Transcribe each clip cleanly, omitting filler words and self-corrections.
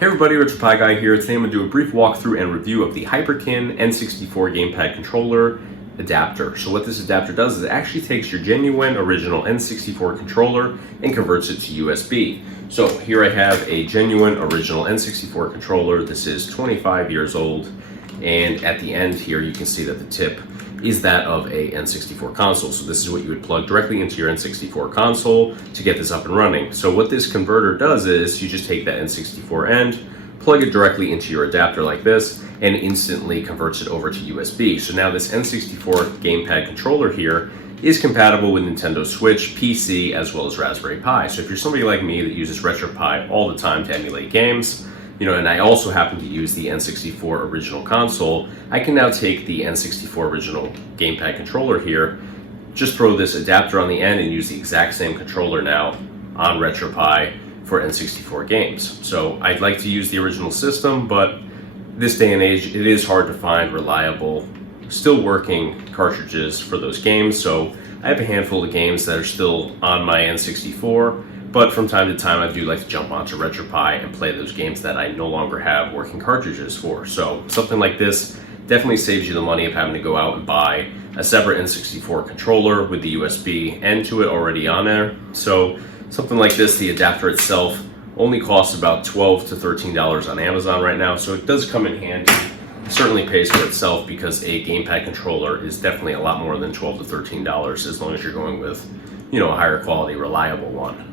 Hey everybody, RetroPie Guy here. Today I'm going to do a brief walkthrough and review of the Hyperkin N64 Gamepad Controller Adapter. So what this adapter does is it actually takes your genuine original N64 controller and converts it to USB. So here I have a genuine original N64 controller. This is 25 years old, and at the end here you can see that the tip is that of a N64 console. So this is what you would plug directly into your N64 console to get this up and running. So what this converter does is you just take that N64 end, plug it directly into your adapter like this, and instantly converts it over to USB. So now this N64 gamepad controller here is compatible with Nintendo Switch, PC, as well as Raspberry Pi. So if you're somebody like me that uses RetroPie all the time to emulate games, and I also happen to use the N64 original console, I can now take the N64 original gamepad controller here, just throw this adapter on the end and use the exact same controller now on RetroPie for N64 games. So I'd like to use the original system, but this day and age, it is hard to find reliable, still working cartridges for those games. So I have a handful of games that are still on my N64, but from time to time, I do like to jump onto RetroPie and play those games that I no longer have working cartridges for. So something like this definitely saves you the money of having to go out and buy a separate N64 controller with the USB end to it already on there. So something like this, the adapter itself only costs about $12 to $13 on Amazon right now. So it does come in handy. It certainly pays for itself because a gamepad controller is definitely a lot more than $12 to $13 as long as you're going with, a higher quality, reliable one.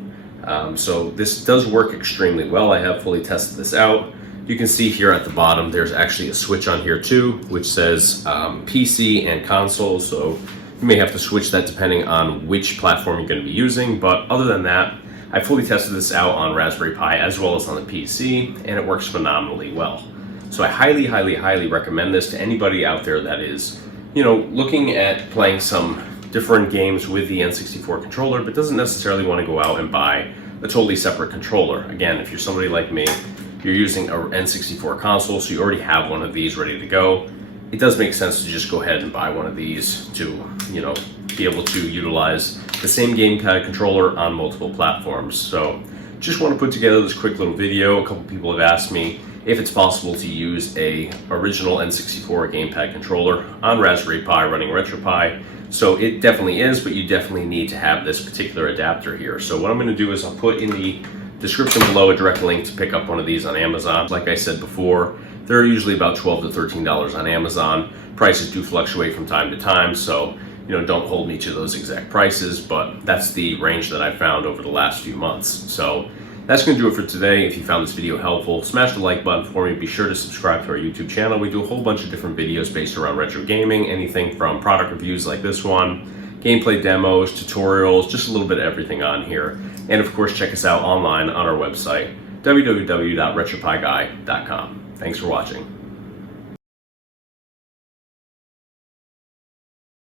So this does work extremely well. I have fully tested this out. You can see here at the bottom, there's actually a switch on here too, which says PC and console. So you may have to switch that depending on which platform you're going to be using. But other than that, I fully tested this out on Raspberry Pi as well as on the PC, and it works phenomenally well. So I highly, highly, highly recommend this to anybody out there that is, looking at playing some different games with the N64 controller, but doesn't necessarily want to go out and buy a totally separate controller. Again, if you're somebody like me, you're using an N64 console, so you already have one of these ready to go. It does make sense to just go ahead and buy one of these to, be able to utilize the same gamepad controller on multiple platforms. So just want to put together this quick little video. A couple people have asked me if it's possible to use a original N64 gamepad controller on Raspberry Pi running RetroPie. So it definitely is, but you definitely need to have this particular adapter here. So what I'm going to do is I'll put in the description below a direct link to pick up one of these on Amazon. Like I said before, they're usually about $12 to $13 on Amazon. Prices do fluctuate from time to time, so don't hold me to those exact prices, but that's the range that I've found over the last few months. So that's going to do it for today. If you found this video helpful, smash the like button for me. Be sure to subscribe to our YouTube channel. We do a whole bunch of different videos based around retro gaming, anything from product reviews like this one, gameplay demos, tutorials, just a little bit of everything on here. And of course, check us out online on our website, www.retropieguy.com. Thanks for watching.